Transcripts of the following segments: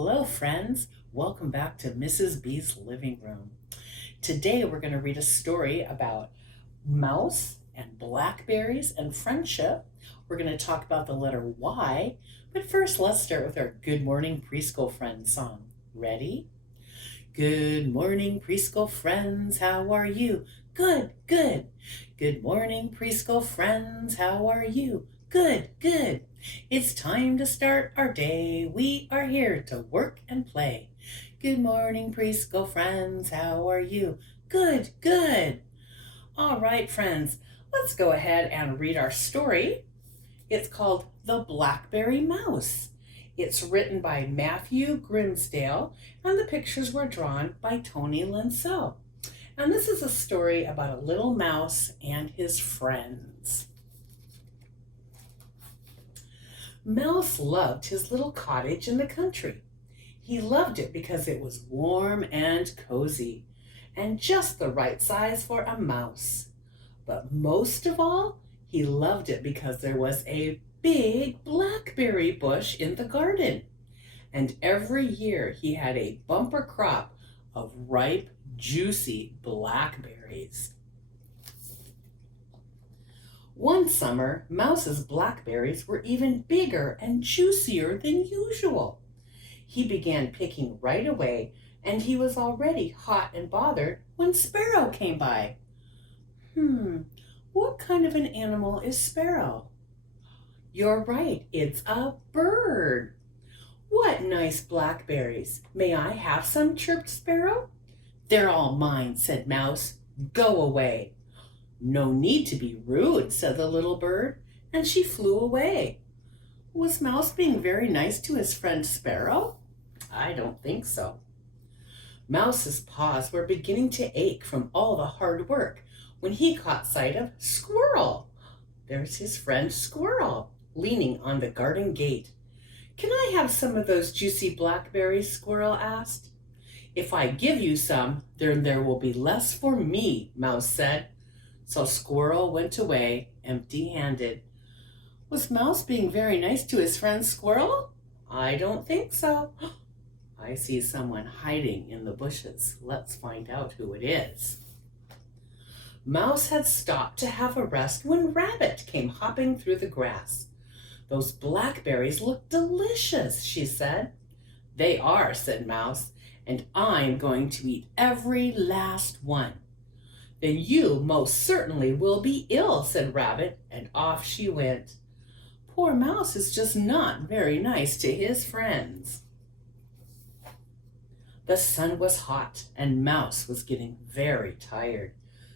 Hello, friends. Welcome back to Mrs. B's living room. Today, we're going to read a story about mouse and blackberries and friendship. We're going to talk about the letter Y, but first, let's start with our Good Morning Preschool Friends song. Ready? Good morning, preschool friends. How are you? Good, good. Good morning, preschool friends. How are you? Good, good. It's time to start our day. We are here to work and play. Good morning, preschool friends. How are you? Good, good. All right, friends, let's go ahead and read our story. It's called The Blackberry Mouse. It's written by Matthew Grimsdale, and the pictures were drawn by Tony Linsell. And this is a story about a little mouse and his friends. Mouse loved his little cottage in the country. He loved it because it was warm and cozy, and just the right size for a mouse. But most of all, he loved it because there was a big blackberry bush in the garden. And every year he had a bumper crop of ripe, juicy blackberries. One summer, Mouse's blackberries were even bigger and juicier than usual. He began picking right away, and he was already hot and bothered when Sparrow came by. What kind of an animal is Sparrow? You're right, it's a bird. What nice blackberries. May I have some? Chirped Sparrow. They're all mine, said Mouse. Go away. No need to be rude, said the little bird, and she flew away. Was Mouse being very nice to his friend Sparrow? I don't think so. Mouse's paws were beginning to ache from all the hard work when he caught sight of Squirrel. There's his friend Squirrel, leaning on the garden gate. Can I have some of those juicy blackberries? Squirrel asked. If I give you some, then there will be less for me, Mouse said. So Squirrel went away, empty-handed. Was Mouse being very nice to his friend Squirrel? I don't think so. I see someone hiding in the bushes. Let's find out who it is. Mouse had stopped to have a rest when Rabbit came hopping through the grass. Those blackberries look delicious, she said. They are, said Mouse, and I'm going to eat every last one. Then you most certainly will be ill, said Rabbit, and off she went. Poor Mouse is just not very nice to his friends. The sun was hot, and Mouse was getting very tired.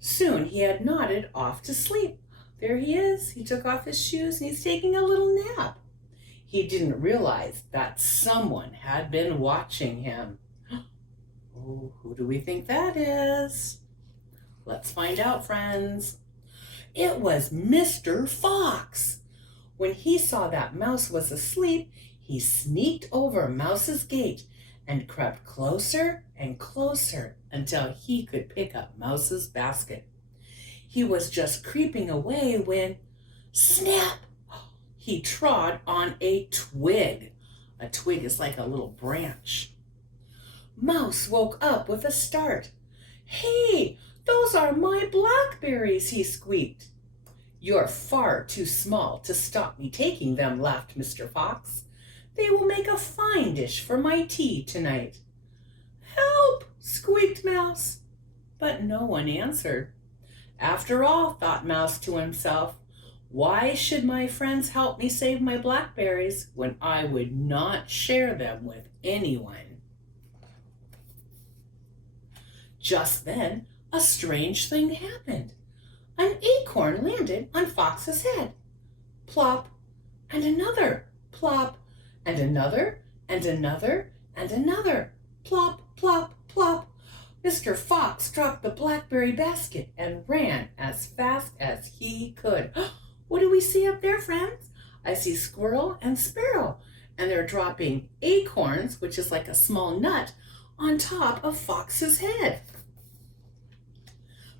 Soon he had nodded off to sleep. There he is. He took off his shoes, and he's taking a little nap. He didn't realize that someone had been watching him. Oh, who do we think that is? Let's find out, friends. It was Mr. Fox. When he saw that Mouse was asleep, he sneaked over Mouse's gate and crept closer and closer until he could pick up Mouse's basket. He was just creeping away when, snap, he trod on a twig. A twig is like a little branch. Mouse woke up with a start. Hey, those are my blackberries, he squeaked. You're far too small to stop me taking them, laughed Mr. Fox. They will make a fine dish for my tea tonight. Help, squeaked Mouse. But no one answered. After all, thought Mouse to himself, why should my friends help me save my blackberries when I would not share them with anyone? Just then, a strange thing happened. An acorn landed on Fox's head. Plop, and another. Plop, and another, and another, and another. Plop, plop, plop. Mr. Fox dropped the blackberry basket and ran as fast as he could. What do we see up there, friends? I see Squirrel and Sparrow, and they're dropping acorns, which is like a small nut, on top of Fox's head.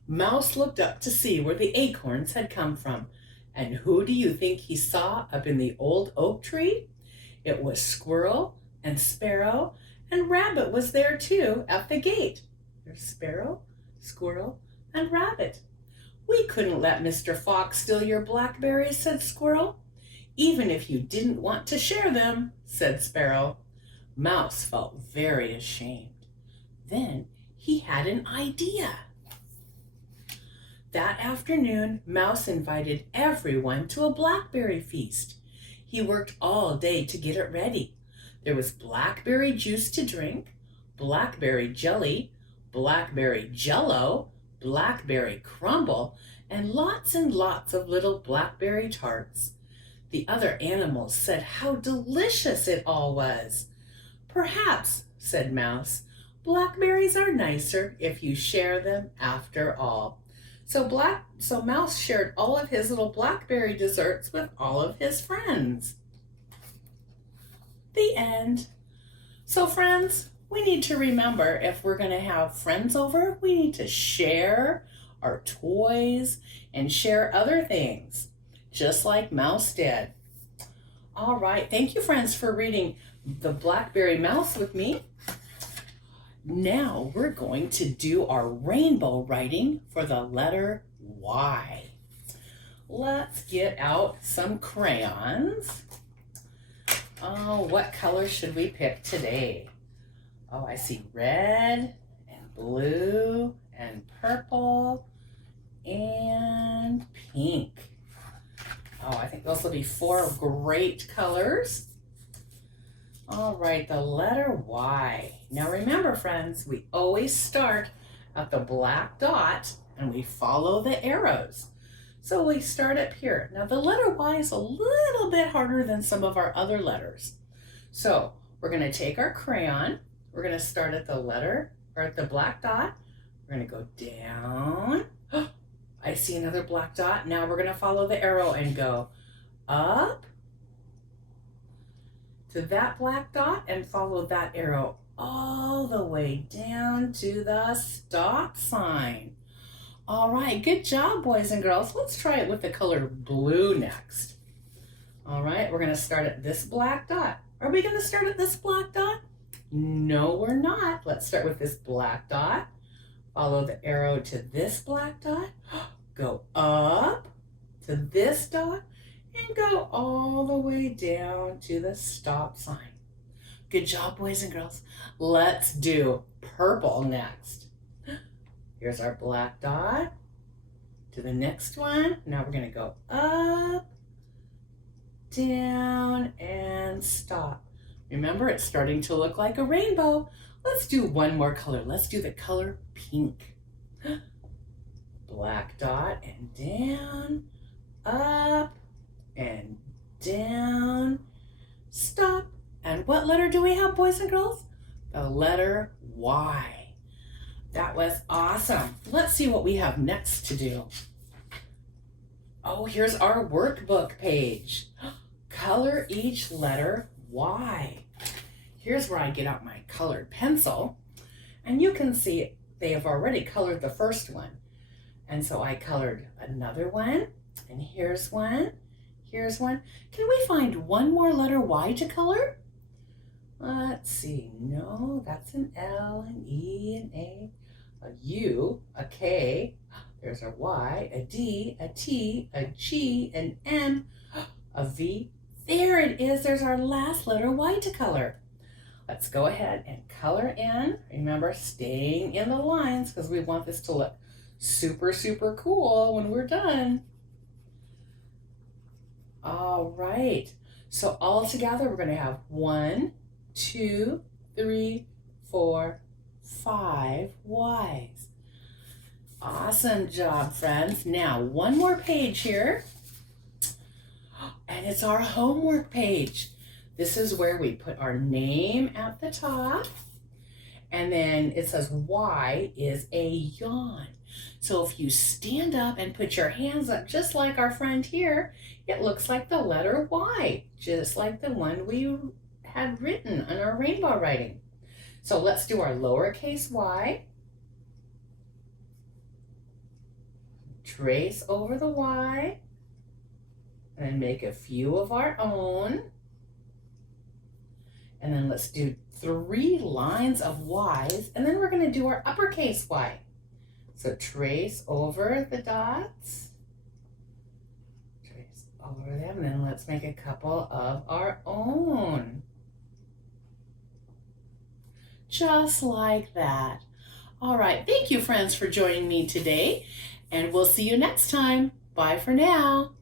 Mouse looked up to see where the acorns had come from, and who do you think he saw up in the old oak tree? It was Squirrel and Sparrow and Rabbit was there too at the gate. There's Sparrow, Squirrel, and Rabbit. "We couldn't let Mr. Fox steal your blackberries," said Squirrel. "Even if you didn't want to share them," said Sparrow. Mouse felt very ashamed. Then he had an idea. That afternoon, Mouse invited everyone to a blackberry feast. He worked all day to get it ready. There was blackberry juice to drink, blackberry jelly, blackberry jello, blackberry crumble, and lots of little blackberry tarts. The other animals said how delicious it all was. "Perhaps," said Mouse, "blackberries are nicer if you share them after all." So Mouse shared all of his little blackberry desserts with all of his friends. The end. So friends, we need to remember, if we're going to have friends over, we need to share our toys and share other things, just like Mouse did. All right, thank you friends for reading The Blackberry Mouse with me. Now we're going to do our rainbow writing for the letter Y. Let's get out some crayons. Oh, what color should we pick today? Oh, I see red and blue and purple and pink. Oh, I think those will be 4 great colors. All right, the letter Y. Now remember, friends, we always start at the black dot and we follow the arrows. So we start up here. Now the letter Y is a little bit harder than some of our other letters. So we're going to take our crayon. We're going to start at the letter, or at the black dot. We're going to go down. I see another black dot. Now we're going to follow the arrow and go up to that black dot and follow that arrow all the way down to the stop sign. All right, good job, boys and girls. Let's try it with the color blue next. All right, we're going to start at this black dot. Are we going to start at this black dot? No, we're not. Let's start with this black dot. Follow the arrow to this black dot. Go up to this dot and go all the way down to the stop sign. Good job, boys and girls. Let's do purple next. Here's our black dot to the next one. Now we're going to go up, down, and stop. Remember, it's starting to look like a rainbow. Let's do one more color. Let's do the color pink. Black dot and down, up, and down, stop. And what letter do we have, boys and girls? The letter Y. That was awesome. Let's see what we have next to do. Oh, here's our workbook page. Color each letter Y. Here's where I get out my colored pencil. And you can see they have already colored the first one. And so I colored another one. And here's one. Here's one. Can we find one more letter Y to color? Let's see. No, that's an L, an E, an A, a U, a K. There's a Y, a D, a T, a G, an M, a V. There it is. There's our last letter Y to color. Let's go ahead and color in. Remember, staying in the lines because we want this to look super, super cool when we're done. All right. So all together, we're going to have 1, 2, 3, 4, 5 Ys. Awesome job, friends. Now, one more page here. And it's our homework page. This is where we put our name at the top. And then it says Y is a yawn. So if you stand up and put your hands up just like our friend here, it looks like the letter Y, just like the one we had written on our rainbow writing. So let's do our lowercase y. Trace over the Y and make a few of our own. And then let's do 3 lines of Y's, and then we're going to do our uppercase Y. So trace over the dots, trace over them, and then let's make a couple of our own. Just like that. All right, thank you friends for joining me today, and we'll see you next time. Bye for now.